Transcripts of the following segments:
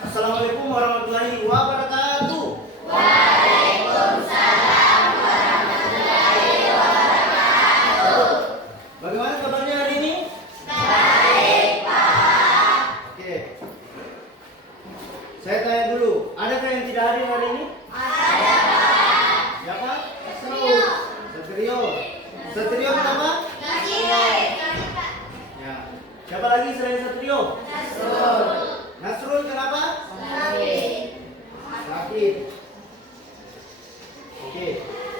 Assalamualaikum warahmatullahi wabarakatuh. Waalaikumsalam warahmatullahi wabarakatuh. Bagaimana kabarnya hari ini? Baik, Pak. Oke. Saya tanya dulu, adakah yang tidak hadir hari ini? Ada, Pak. Siapa? Satrio. Satrio. Satrio kenapa? Nasrul. Ya. Siapa lagi selain Satrio? Nasrul. Nasrul kenapa? Sakit. Oke.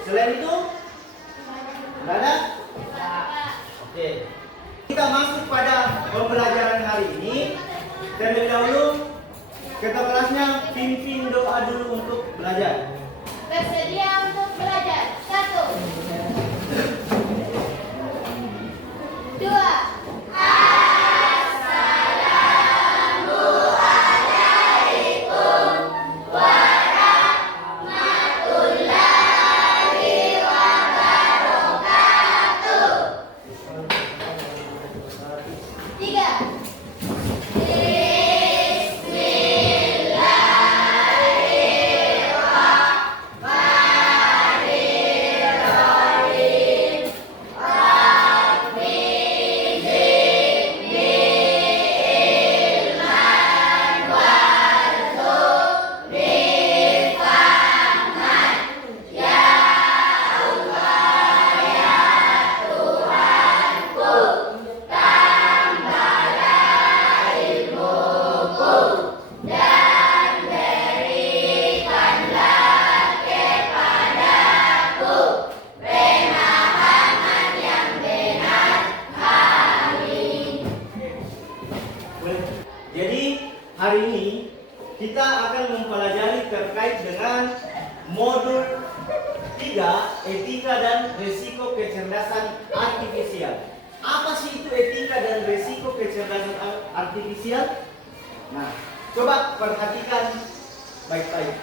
Selain itu? Tidak ada? Oke. Kita masuk pada pembelajaran hari ini. Terlebih dahulu kita kelasnya pimpin doa dulu untuk belajar. Bersedia untuk belajar. 1, 2. Jadi hari ini kita akan mempelajari terkait dengan modul 3, etika dan resiko kecerdasan artifisial. Apa sih itu etika dan resiko kecerdasan artifisial? Nah, coba perhatikan baik-baik.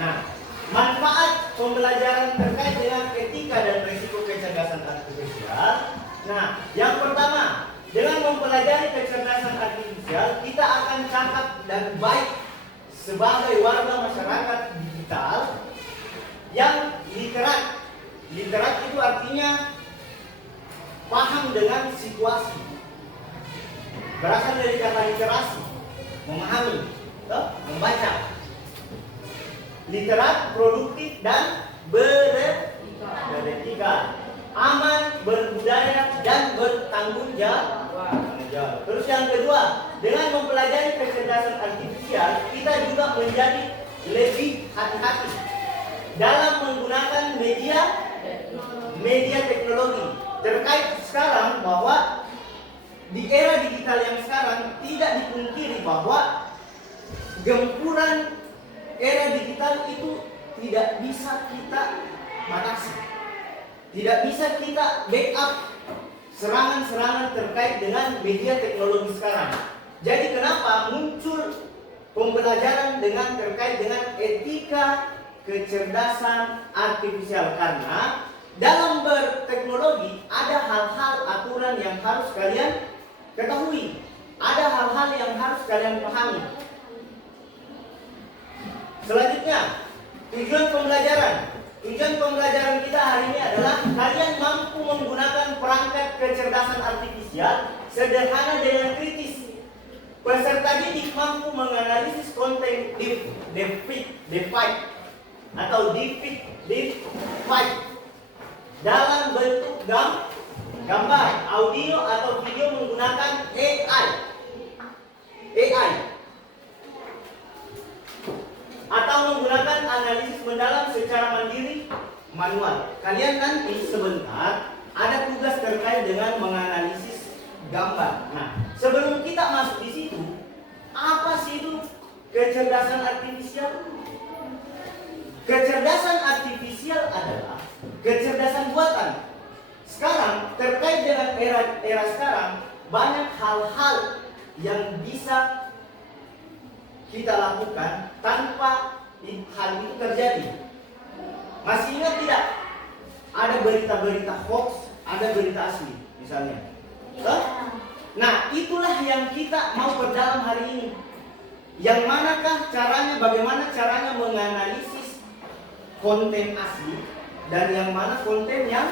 Nah, manfaat pembelajaran terkait dengan etika dan resiko kecerdasan artifisial. Nah, yang pertama, dengan mempelajari kecerdasan artifisial, kita akan cakap dan baik sebagai warga masyarakat digital yang literat. Literat itu artinya paham dengan situasi. Berasal dari kata literasi, memahami, membaca. Literat, produktif, dan beretika, aman, berbudaya, dan bertanggung jawab. Terus yang kedua, dengan mempelajari kecerdasan artifisial, kita juga menjadi lebih hati-hati dalam menggunakan media teknologi. Terkait sekarang bahwa di era digital yang sekarang tidak dipungkiri bahwa gempuran era digital itu tidak bisa kita batasi. Tidak bisa kita backup serangan-serangan terkait dengan media teknologi sekarang. Jadi kenapa muncul pembelajaran dengan terkait dengan etika kecerdasan artifisial? Karena dalam berteknologi ada hal-hal aturan yang harus kalian ketahui. Ada hal-hal yang harus kalian pahami. Selanjutnya, tujuan pembelajaran. Tujuan pembelajaran kita hari ini adalah kalian mampu menggunakan perangkat kecerdasan artifisial sederhana dengan kritis. Peserta didik mampu menganalisis konten deepfake atau deepfake dalam bentuk gambar, audio atau video menggunakan AI atau menggunakan analisis mendalam secara mandiri manual. Kalian nanti sebentar ada tugas terkait dengan menganalisis gambar. Nah, sebelum kita masuk di situ, apa sih itu kecerdasan artifisial? Kecerdasan artifisial adalah kecerdasan buatan. Sekarang terkait dengan era sekarang, banyak hal-hal yang bisa kita lakukan tanpa hal itu terjadi. Masih ingat tidak? Ada berita-berita hoax, ada berita asli misalnya. Nah, itulah yang kita mau perdalam hari ini. Yang manakah caranya, bagaimana caranya menganalisis konten asli dan yang mana konten yang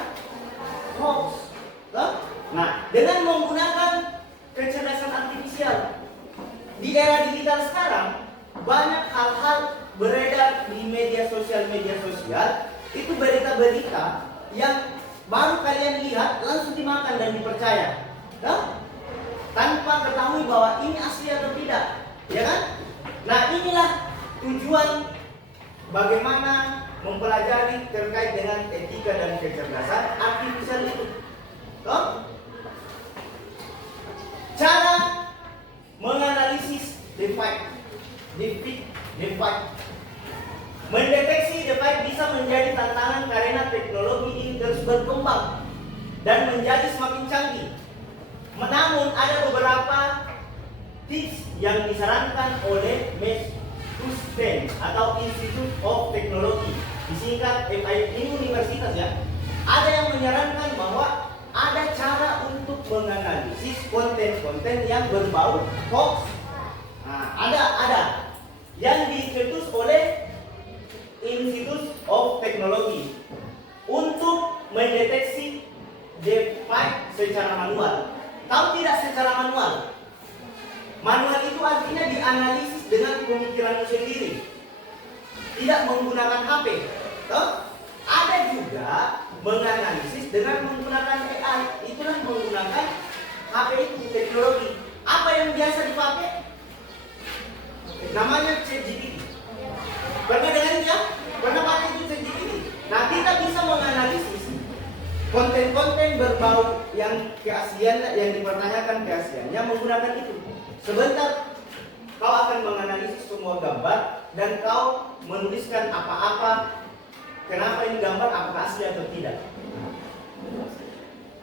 hoax. Nah, dengan menggunakan kecerdasan artifisial di era digital sekarang, banyak hal-hal beredar di media sosial itu berita-berita yang baru kalian lihat langsung dimakan dan dipercaya, tanpa ketahui bahwa ini asli atau tidak, ya kan? Nah, inilah tujuan bagaimana mempelajari terkait dengan etika dan kecerdasan artifisial itu. Cara menganalisis deepfake. Mendeteksi deepfake bisa menjadi tantangan karena teknologi ini terus berkembang dan menjadi semakin canggih. Namun ada beberapa tips yang disarankan oleh Max Hussein atau Institute of Technology, disingkat MIT Universitas ya. Ada yang menyarankan bahwa ada cara untuk menganalisis konten-konten yang berbau hoax. Nah, ada yang dicetus oleh Institute of Technology untuk mendeteksi deepfake secara manual. Tahu tidak secara manual? Manual itu artinya dianalisis dengan pemikiranmu sendiri, tidak menggunakan HP. Ada juga menganalisis dengan menggunakan AI, itulah menggunakan HP itu teknologi. Apa yang biasa dipakai? Namanya ChatGPT. Pernah dengar ya? Pernah pakai itu ChatGPT? Nah, kita bisa menganalisis konten-konten berbau yang keaslian, yang dipertanyakan keasliannya menggunakan itu. Sebentar kau akan menganalisis semua gambar dan kau menuliskan apa-apa, kenapa ini gambar, apakah asli atau tidak.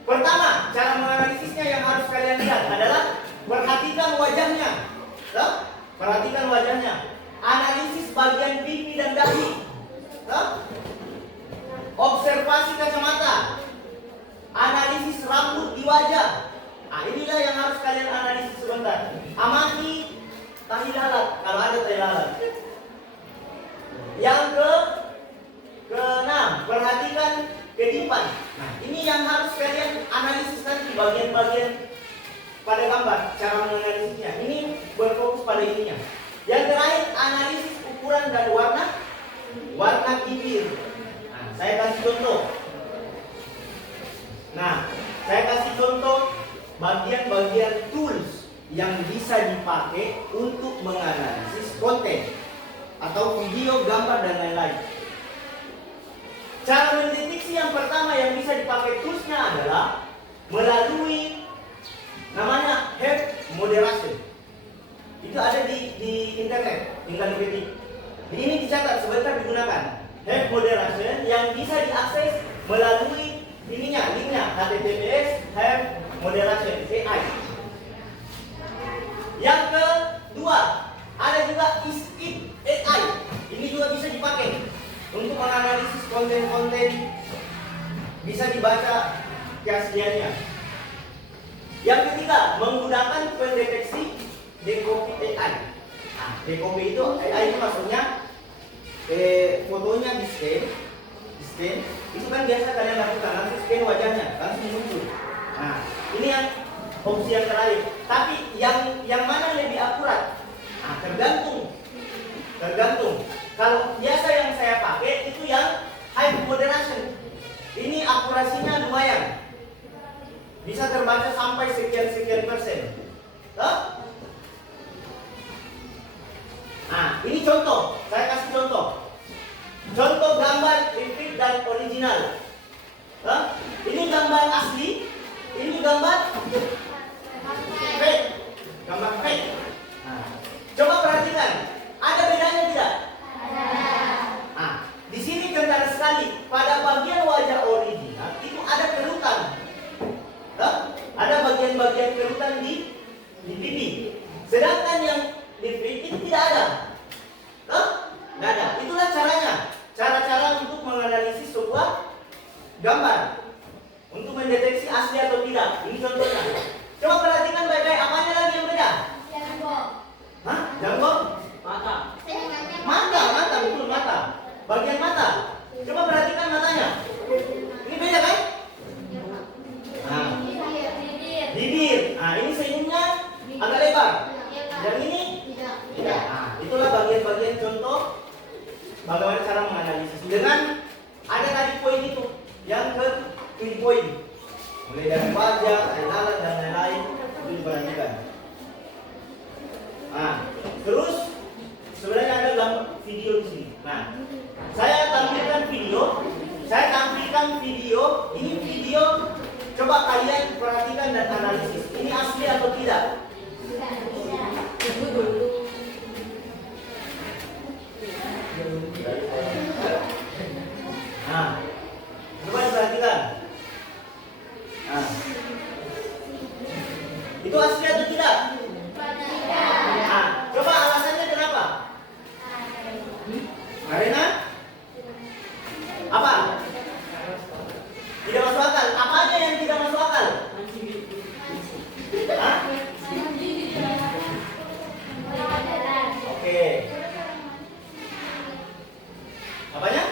Pertama, cara menganalisisnya yang harus kalian lihat adalah perhatikan wajahnya. Perhatikan wajahnya. Analisis bagian pipi dan dahi. Observasi kacamata. Analisis rambut di wajah. Nah, inilah yang harus kalian analisis sebentar. Amati tahi lalat, kalau ada tahi lalat. Yang keenam, perhatikan kedipan. Nah, ini yang harus kalian analisis nanti bagian-bagian pada gambar, cara menganalisisnya. Ini berfokus pada ininya. Yang terakhir, analisis ukuran dan warna bibir. Nah, saya kasih contoh. Bagian-bagian tools yang bisa dipakai untuk menganalisis konten atau video, gambar dan lain-lain. Cara mendeteksi yang pertama yang bisa dipakai toolsnya adalah melalui namanya head moderation. Itu ada di internet, tinggal diketik. Ini dicatat, sebentar digunakan. Head moderation yang bisa diakses melalui linknya https head moderation AI. Yang kedua, ada juga is it AI. Ini juga bisa dipakai untuk menganalisis konten-konten, bisa dibaca keasliannya. Yang ketiga, menggunakan pendeteksi decopy AI. Nah, decopy itu AI itu maksudnya fotonya di scan, itu kan biasa kalian lakukan, langsung scan wajahnya, langsung muncul. Nah, ini yang opsi yang terakhir. Tapi yang mana lebih akurat? Nah, tergantung. Kalau biasa yang saya pakai itu yang high moderation. Ini akurasinya lumayan. Bisa terbaca sampai sekian persen. Nah, ini contoh. Saya kasih contoh. Contoh gambar repeat dan original. Ini gambar asli. Ini gambar fake. Gambar fake. Nah, coba perhatikan. Ada bedanya tidak? Nah, di sini kentara sekali. Pada bagian wajah original itu ada kerutan. Ada bagian-bagian kerutan di pipi. Sedangkan yang di fake itu tidak ada. Tidak ada. Itulah caranya. Cara-cara untuk menganalisis sebuah gambar, untuk mendeteksi asli atau tidak. Ini contohnya. Coba perhatikan baik-baik. Apanya lagi yang beda? Jambok. Jambok? Nah, ini senyumnya agak lebar. Iya, Pak. Yang ini Tidak. tidak. Nah, itulah bagian-bagian contoh bagaimana cara menganalisis. Dengan ada tadi poin itu, yang ke 7 poin. Mulai dari wajah, lalat dan lain-lain itu diperhatikan. Nah, terus sebenarnya ada gambar video di sini. Nah, saya tampilkan video. Ini video, coba kalian perhatikan dan analisis. Ini asli atau tidak? Nah, coba diperhatikan. Nah, itu asli atau tidak? Nah, coba alasannya kenapa? Karena apa? Tidak masuk akal. Apa aja yang tidak masuk akal? Hah? Oke. Apanya?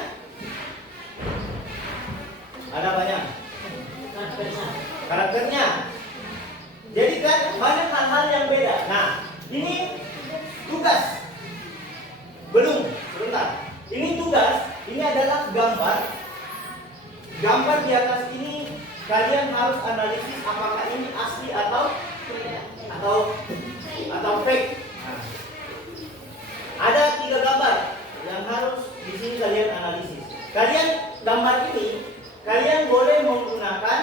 Ada banyak. Karakternya. Jadi kan banyak hal-hal yang beda. Nah, ini tugas. Belum, sebentar. Ini tugas. Ini adalah gambar. Gambar di atas ini kalian harus analisis apakah ini asli atau fake. Nah, ada 3 gambar yang harus di sini kalian analisis. Kalian gambar ini kalian boleh menggunakan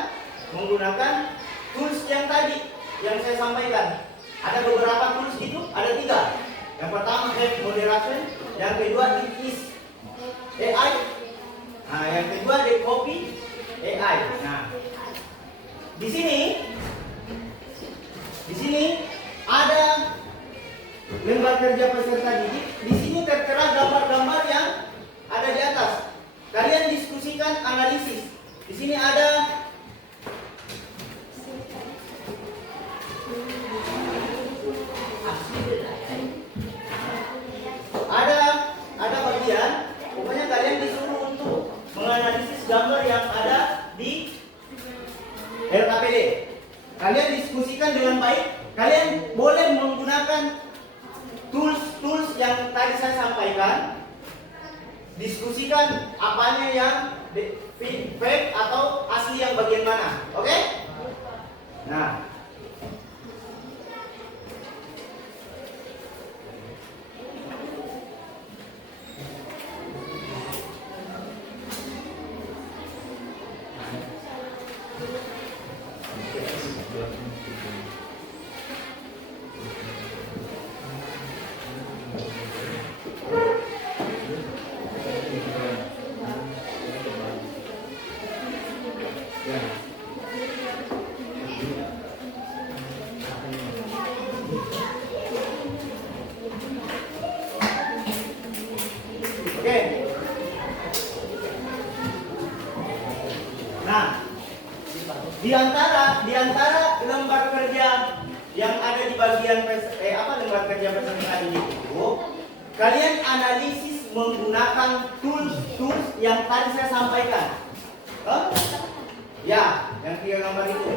tools yang tadi yang saya sampaikan. Ada beberapa tools itu, ada 3. Yang pertama Head Moderation, yang kedua is AI. Nah, yang kedua Decopy AI. Nah, di sini ada lembar kerja peserta didik. Di sini tertera gambar-gambar yang ada di atas. Kalian diskusikan analisis. Di sini ada bagian, pokoknya kalian disuruh untuk menganalisis gambar yang ada di LKPD. Kalian diskusikan dengan baik. Kalian boleh menggunakan tools yang tadi saya sampaikan. Diskusikan apanya yang fake atau asli yang bagian mana. Oke? Nah, oke. Nah, di antara lembar kerja yang ada di bagian lembar kerja peserta didik itu, kalian analisis menggunakan tools yang tadi saya sampaikan. Ya, yang 3 gambar itu.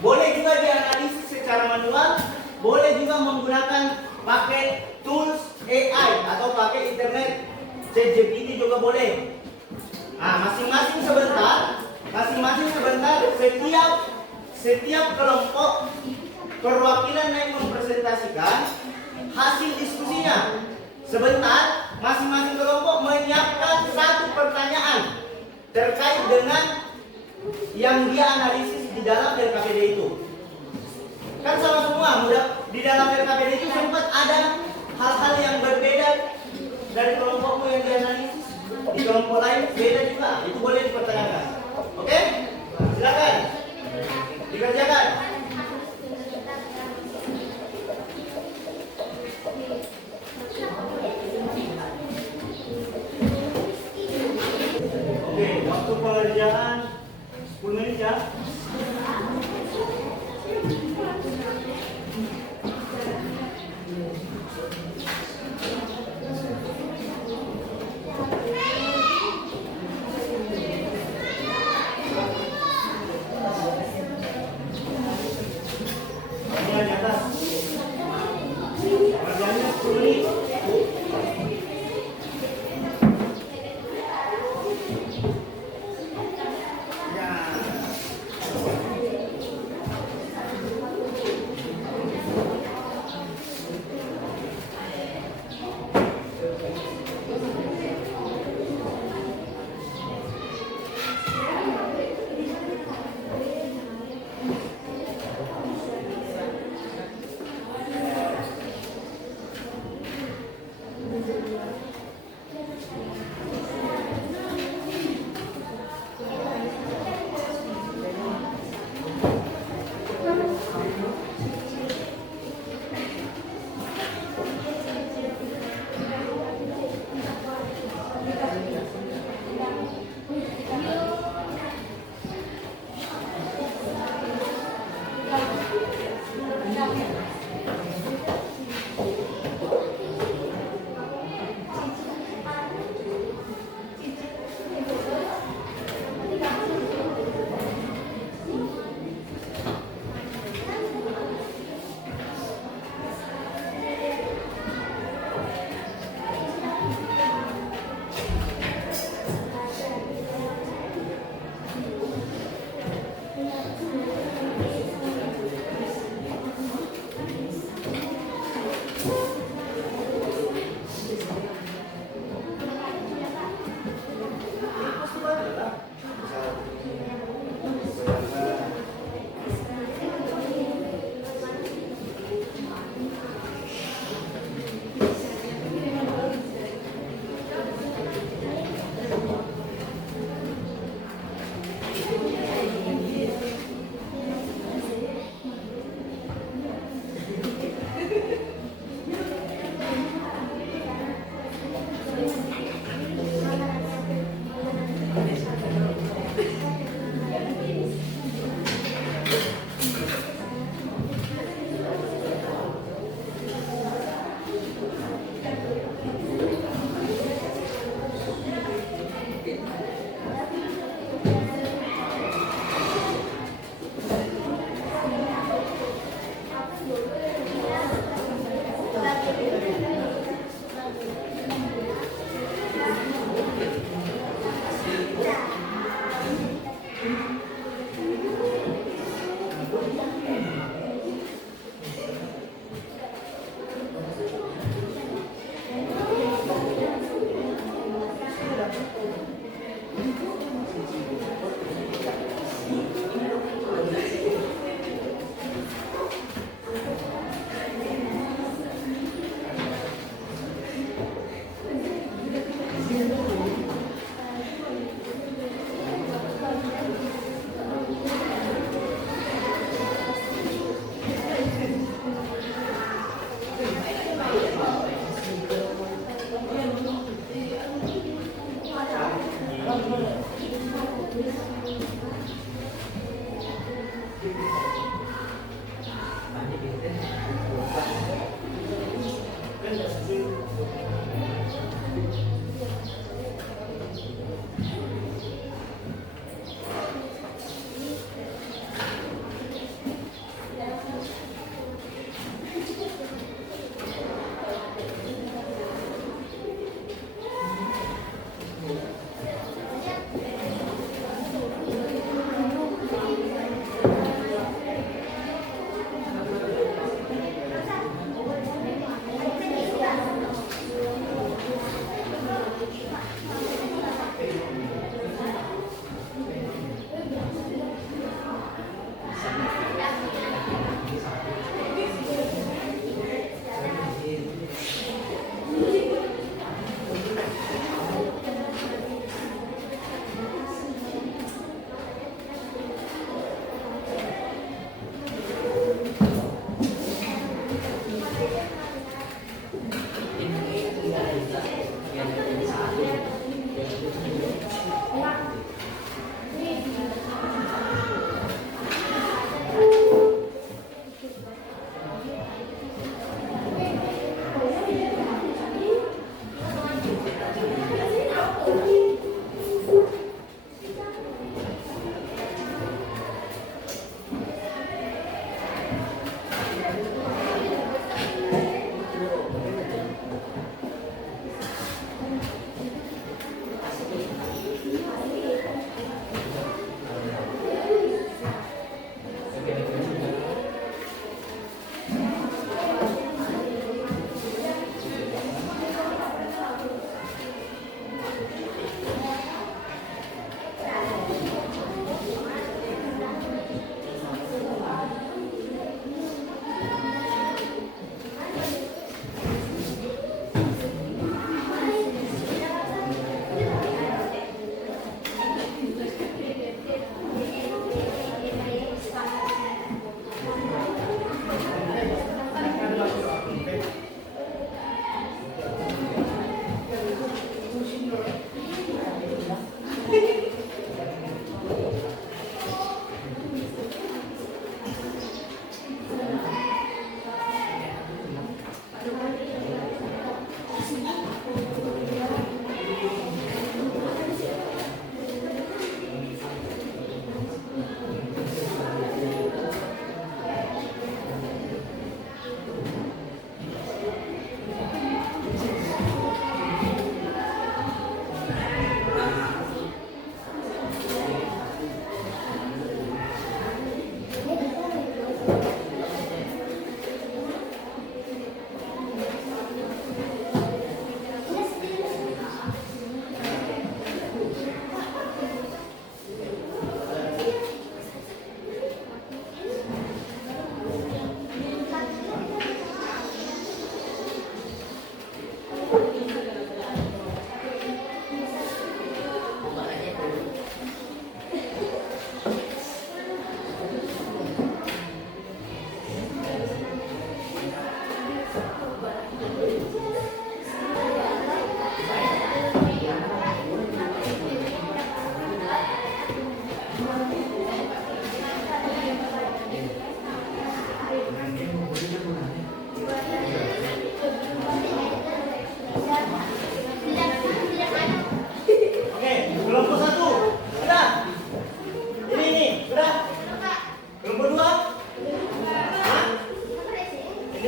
Boleh juga dianalisis secara manual, boleh juga menggunakan pakai tools AI atau pakai internet, ChatGPT juga boleh. Nah, masing-masing sebentar. Setiap kelompok perwakilan yang mempresentasikan hasil diskusinya. Sebentar, masing-masing kelompok menyiapkan 1 pertanyaan terkait dengan yang dia analisis di dalam LKPD itu. Kan sama semua, di dalam LKPD itu sempat ada hal-hal yang berbeda dari kelompokmu yang dianalisis. Di kelompok lain beda juga, itu boleh dipertanyakan. Oke? Silakan dikerjakan. Oke, waktu pengerjaan 10 menit ya. Mulai di atas. Kerjanya 10 menit.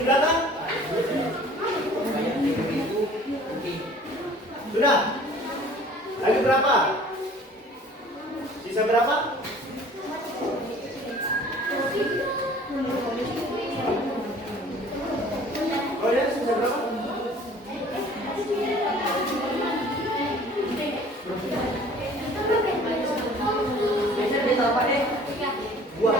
belakang? Sudah? Lagi berapa? Sisa berapa? Oh ya, sisa berapa? Dua.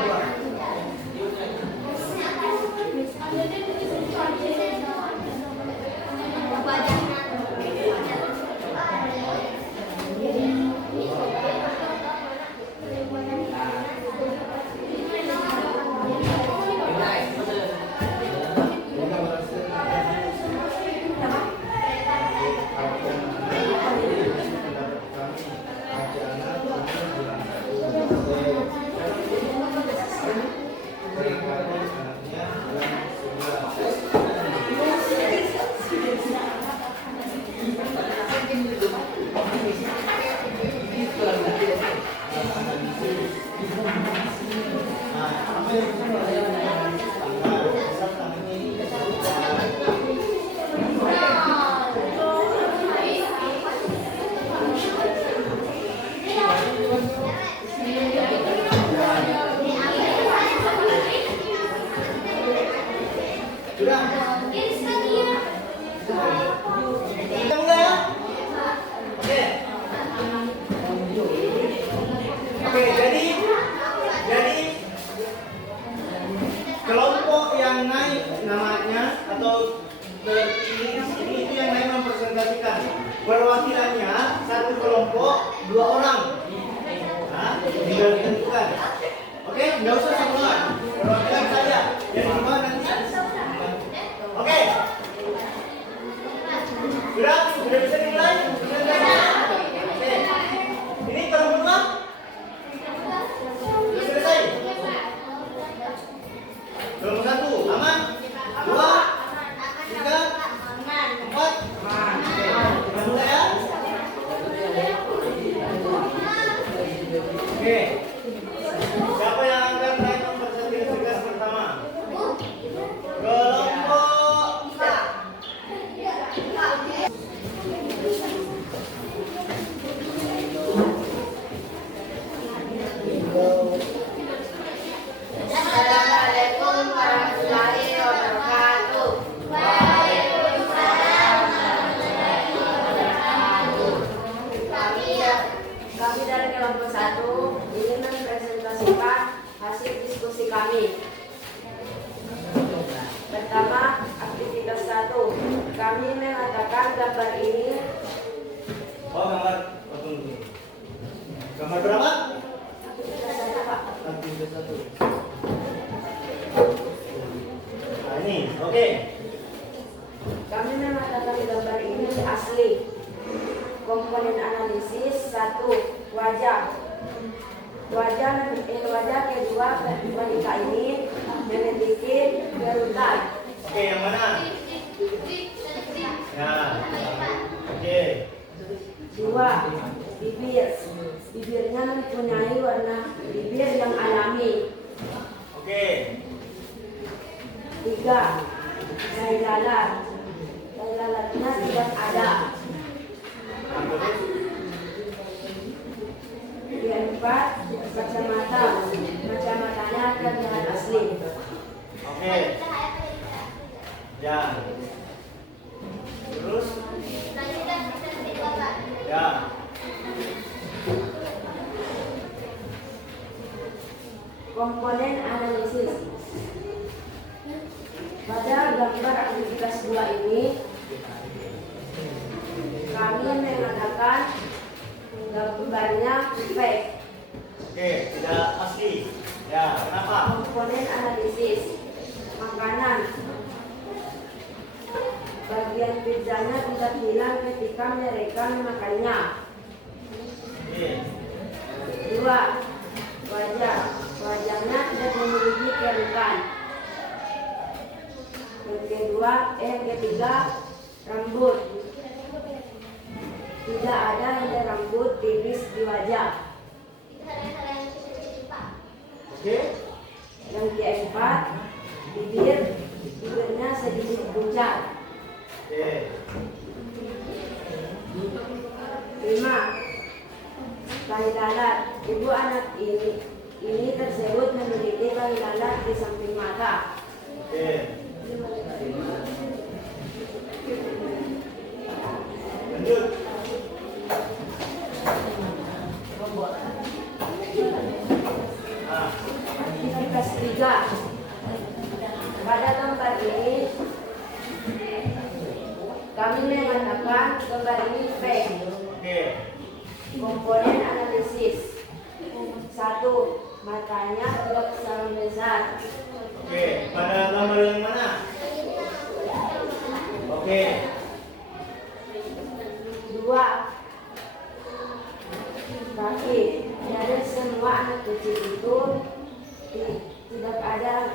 Sudah? Kita mulai ya? Oke, jadi kelompok yang naik namanya atau terpilih di sini itu yang naik mempresentasikan. Perwakilannya satu kelompok 2 orang. Nah, tinggal ditentukan. Oke, nggak usah semua. Perwakilan saja. Yang di bawah nanti. Oke. Sudah bisa dimulai? Oke. Ini kelompok 2? Sudah selesai? Kelompok 1 aman? 2 3 4 kita mulai ya? Oke. Siapa yang akan naik mempresentasikan pertama? Kelompok A. Assalamualaikum warahmatullahi wabarakatuh. Kami dari kelompok 1 ingin mempresentasikan hasil diskusi kami. Pertama, aktivitas 1. Kami mengatakan gambar ini. Oh, gambar. Gambar berapa? Aktivitas 1, Pak. Aktivitas 1. Nah, ini. Oke. Kami mengatakan gambar ini asli. Komponen analisis 1. Wajah. Wajah kedua wanita ini memiliki kerutan. Oke, yang mana? Ya. Oke. 2. Bibir. Bibirnya mempunyai warna bibir yang alami. Oke. 3. Daya lalat. Daya lalatnya tidak ada. Terus? 4. Kacamata. Kacamatanya terlihat asli. Oke. Ya. Terus? Ya. Komponen analisis. Pada gambar aktivitas 2 ini, kami mengatakan gambarnya fake. Oke, tidak asli. Ya, kenapa? Komponen analisis. Makanan. Bagian pizzanya tidak hilang ketika mereka memakannya. Oke. 2. Wajah. Wajahnya tidak memiliki kerutan. Yang ketiga, rambut. Tidak ada rambut tipis di wajah. Oke. Yang keempat, bibir bibirnya sedikit pucat. Oke. 5. Tahi lalat. Ibu anak ini tersebut memiliki tahi lalat di samping mata. Oke. Lanjut. Aktivitas 3. Pada gambar ini kami mengatakan gambar ini fake. Oke. Komponen analisis. 1. Matanya tidak sama besar. Oke. Pada gambar yang mana? Oke. 2. Kaki. Dari semua anak kecil itu tidak ada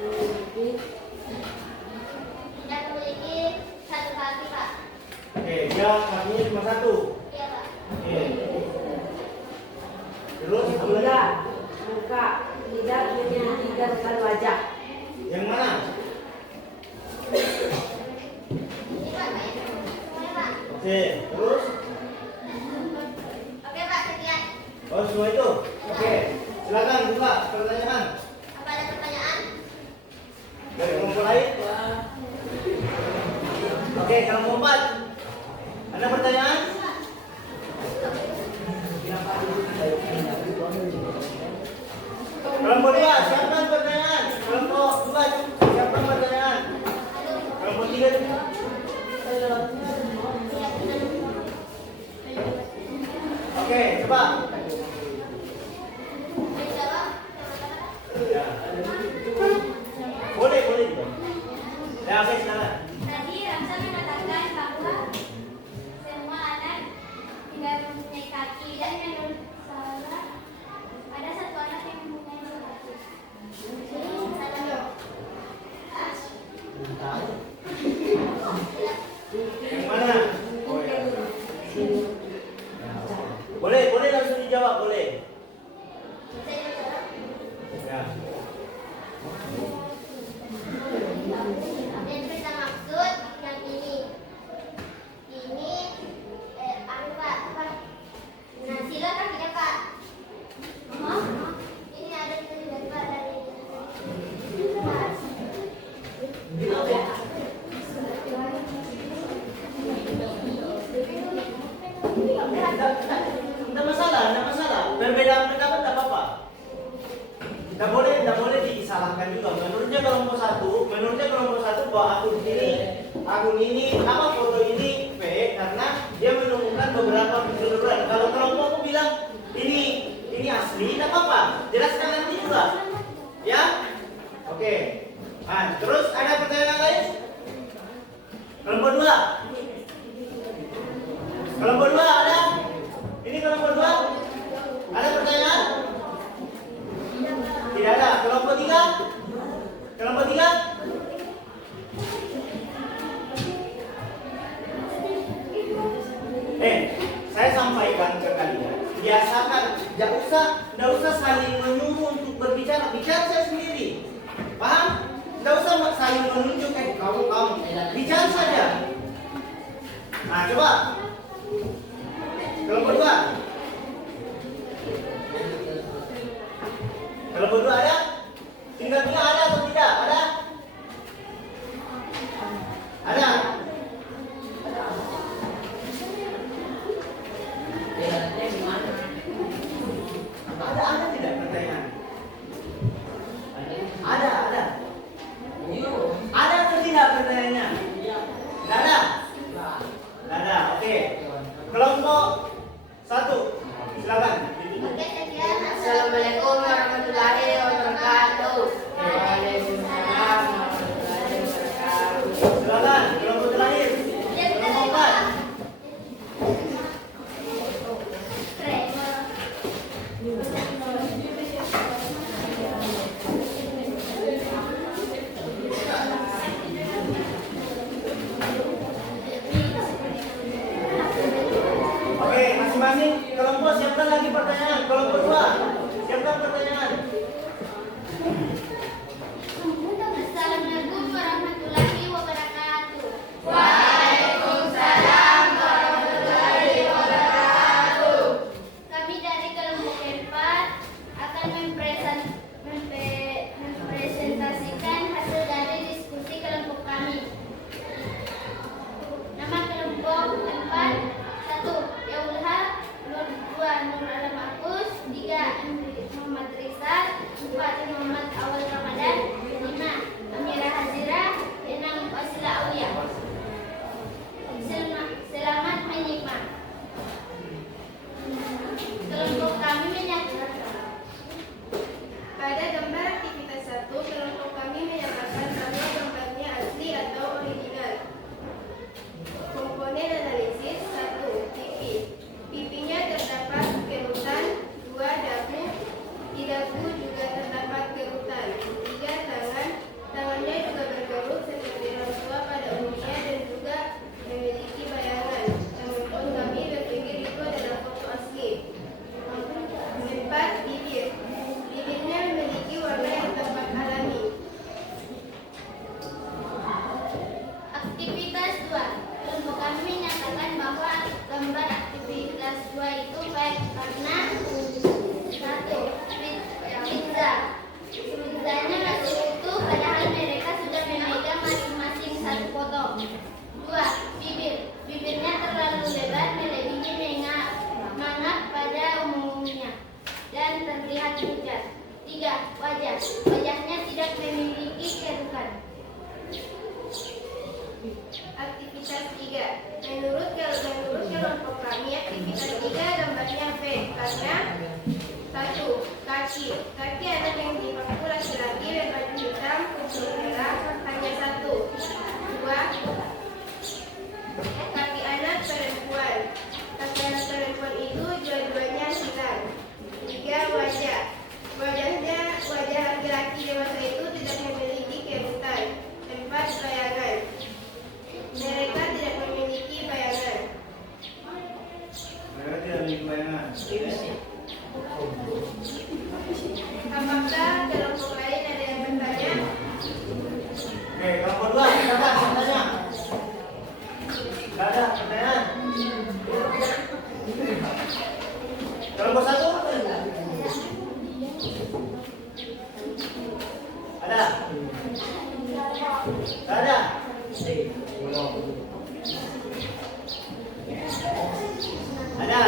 memiliki Tidak memiliki satu kaki, Pak. Oke, dia kakinya cuma satu. Iya, Pak. Oke. Terus apa lagi? 3. Muka tidak memiliki gatal wajah. Yang mana? Ini, Pak. Semuanya, Pak. Oke. Terus? Oke, Pak. Sekian. Oh, semua itu? Oke. Silakan buka pertanyaan Apa ada pertanyaan? dari kelompok lain. Oke, kelompok 4. Ada pertanyaan? Kelompok 2, siapa yang pertanyaan? Kelompok 2, siapa yang pertanyaan? Kelompok 3 juga. Oke, coba. Ya. Boleh juga. Ya, oke, silakan. Tadi Ramsa mengatakan bahwa semua anak tidak mempunyai kaki dan menurut saya ada satu anak yang mempunyai dua kaki. Yang mana? Oh, ya. Boleh langsung dijawab, boleh. Ya. Yang kita maksud yang ini. Ini anu Pak, apa? Nah, sila kakinya Pak. Ini ada di sini Pak dari Tidak masalah. Perbedaan pendapat tidak apa-apa. Tidak boleh disalahkan juga. Menurutnya kelompok satu bahwa akun ini foto ini fake karena dia menemukan beberapa kebenaran. Kalau kelompokku bilang ini asli, tidak apa-apa. Jelaskan nanti juga. Ya? Oke. Nah, terus ada pertanyaan lain? Kelompok 2. Kelompok 2 ada? Ini kelompok 2? Ada pertanyaan? Tidak ada. Kelompok 3? Kelompok 3? Saya sampaikan ke kalian, biasakan, tidak usah saling menyuruh untuk berbicara saya sendiri. Paham? Tidak usah saling menunjuk, kamu, bicara saja. Nah, coba. Kelompok 2. Kelompok 2 ada? Tinggal bilang ada atau tidak? Ada? Ada? Ada tidak pertanyaan? Ada. Ada atau tidak pertanyaannya? Tidak ada? Tidak ada, oke. Kelompok 1. Tak ada. Ada.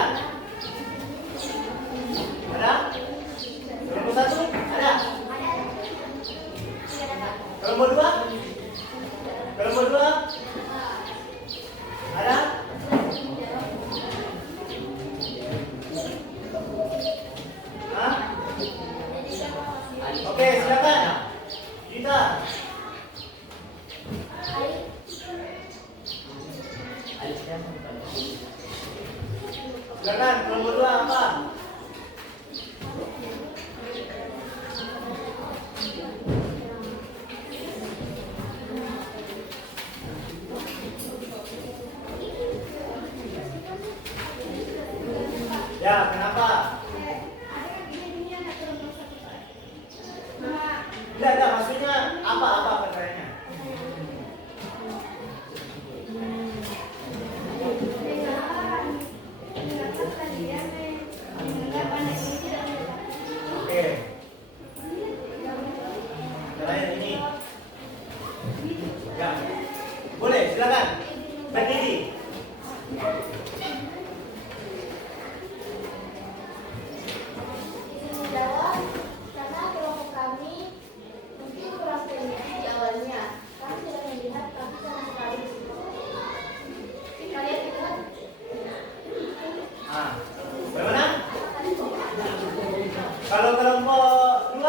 Ada. Kelompok 1 ada. Kelompok 2? Kelompok 2? Ada? Hah? Oke, silakan. Juwita. Silakan, kelompok 2 apa? Ya, kenapa? Tidak, maksudnya apa pertanyaannya? Oke. Pertanyaan ini. Ya. Boleh, silakan. Berdiri. Jawab, karena kelompok kami mungkin kurang teliti di awalnya. Kami tidak melihat kaki sama sekali. Kalian lihat? Bagaimana? Kalau kelompok 2?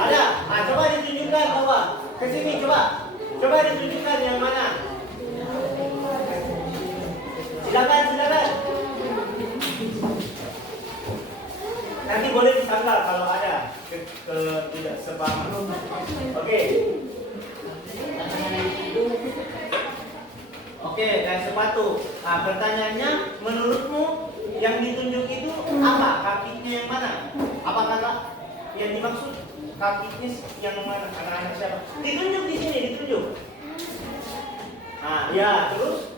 Ada. Coba ditunjukkan, coba. Ke sini, coba. Coba ditunjukkan yang mana. Silakan. Nanti boleh disangkal kalau ada tidak sepahaman. Oke. Oke, kayak sepatu. Pertanyaannya, menurutmu yang ditunjuk itu apa? Kakinya yang mana? Apa kata yang dimaksud? Kakinya yang mana? Anak-anak siapa? Ditunjuk di sini, ditunjuk. Ya, terus?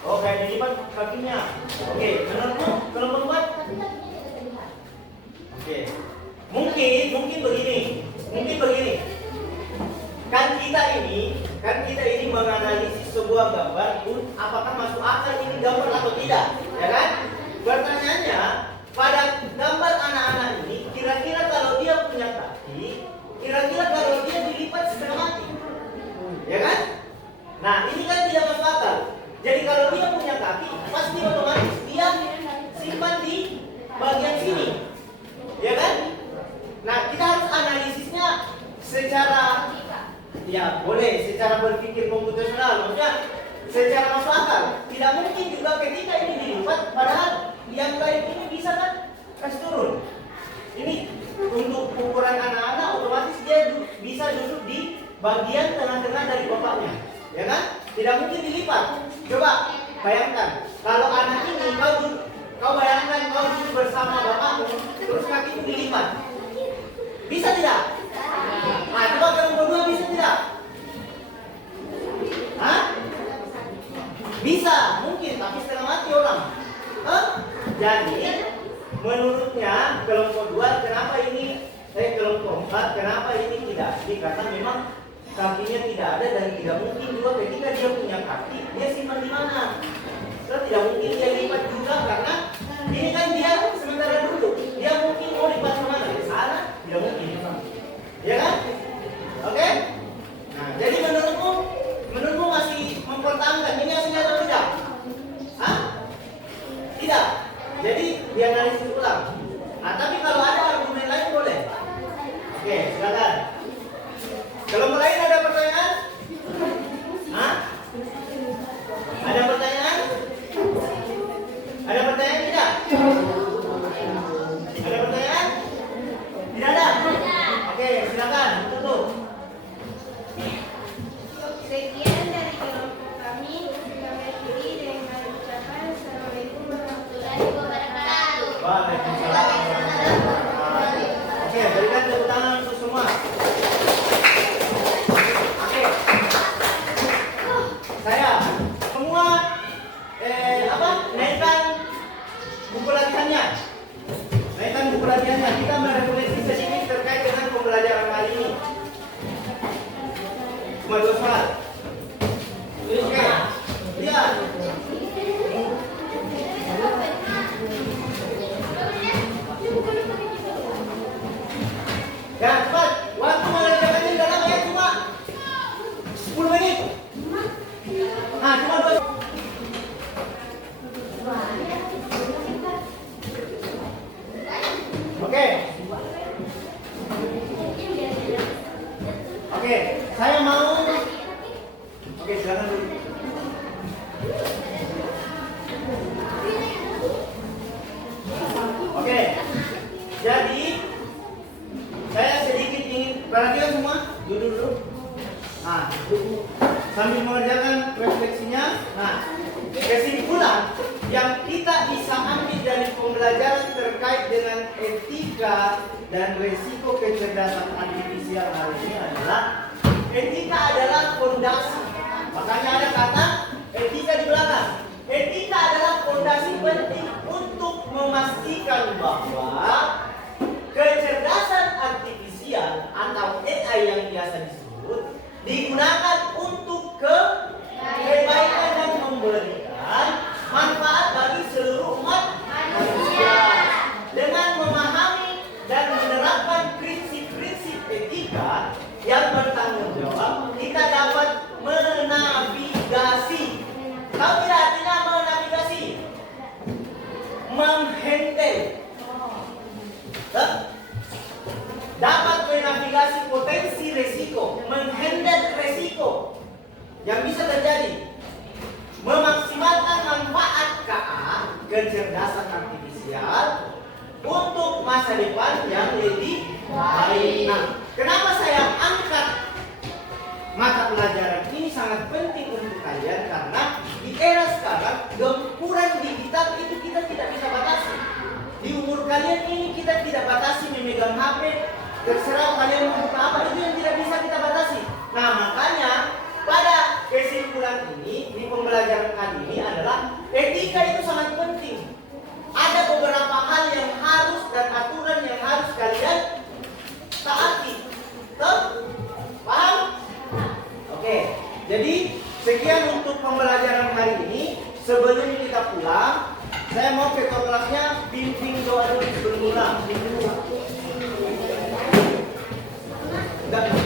Oh, kayak dilipat kakinya. Oke, menurutmu kelompok 4? Oke. Mungkin begini. Kan kita ini menganalisis sebuah gambar apakah masuk akal ini gambar atau tidak, ya kan? Pertanyaannya, pada gambar anak-anak ini, kira-kira kalau dia punya kaki, kira-kira kalau dia dilipat setengah mati, ya kan? Nah, ini kan tidak masuk akal. Jadi kalau dia punya kaki, pasti otomatis dia simpan di bagian sini, ya kan? Nah, kita harus analisisnya secara, ya boleh, secara berpikir komputasional, maksudnya secara masuk akal. Tidak mungkin juga ketika ini dilipat, padahal yang lain ini bisa kan kasih turun. Ini untuk ukuran anak-anak, otomatis dia bisa duduk di bagian tengah-tengah dari bapaknya, ya kan? Tidak mungkin dilipat. Coba bayangkan, kalau anak ini kau bayangkan kau duduk bersama bapakmu, terus kakimu dilipat, bisa tidak? Coba kalau berdua bisa tidak? Bisa, mungkin, tapi setengah mati orang. Jadi, menurutnya kelompok 2 kenapa ini, kelompok 4 kenapa ini tidak? Karena memang kakinya tidak ada dan tidak mungkin juga ketika dia punya kaki, dia simpan di mana? Tidak mungkin dia lipat juga karena ini kan dia sementara duduk, dia mungkin mau lipat kemana? Ke sana? Tidak mungkin, ya kan? Oke? Nah, jadi menurutmu masih mempertahankan ini hasilnya atau tidak? Tidak. Jadi dianalisis ulang. Tapi kalau ada argumen lain boleh. Oke, silakan. Kelompok lain ada pertanyaan? Ada pertanyaan? Ada pertanyaan tidak? Ada pertanyaan? Tidak ada? Oke, silakan. Tutup. Sekian dari kelompok kami akhiri dengan ucapan Assalamualaikum warahmatullahi wabarakatuh. Waalaikumsalam. biasanya kita merefleksi sedikit terkait dengan pembelajaran hari ini. Cuma 2 soal. Oke. Lihat. Ya, cepat. Waktu mengerjakannya dalam ya cuma 10 menit. Nah, cuma 2. Oke. Oke, saya mau. Oke, silakan dulu. Oke. Jadi saya sedikit ingin perhatikan semua, duduk dulu. Nah, sambil mengerjakan refleksinya. Nah, kesimpulan yang kita bisa ambil dari pembelajaran terkait dengan etika dan resiko kecerdasan artifisial hari ini adalah etika adalah fondasi. Makanya ada kata etika di belakang. Etika adalah fondasi penting untuk memastikan bahwa kecerdasan artifisial atau AI yang biasa disebut digunakan untuk kebaikan dan memberikan manfaat bagi seluruh umat manusia. Dengan memahami dan menerapkan prinsip-prinsip etika yang bertanggung jawab, kita dapat menavigasi. Tahu tidak artinya menavigasi? Menghandle. Dapat menavigasi potensi resiko, menghandle resiko yang bisa terjadi, memaksimalkan manfaat kecerdasan artifisial untuk masa depan yang lebih baik. Nah, kenapa saya angkat mata pelajaran ini sangat penting untuk kalian? Karena di era sekarang gempuran digital itu kita tidak bisa batasi. Di umur kalian ini kita tidak batasi memegang HP, terserah kalian mau buka apa, itu yang tidak bisa kita batasi. Nah, makanya pada kesimpulan ini di pembelajaran kali ini adalah etika itu sangat penting. Ada beberapa hal yang harus dan aturan yang harus kalian taati. Betul? Paham? Oke. Jadi sekian untuk pembelajaran hari ini. Sebelum kita pulang, saya mau ke kelasnya bimbing doa dulu sebelum pulang. Enggak.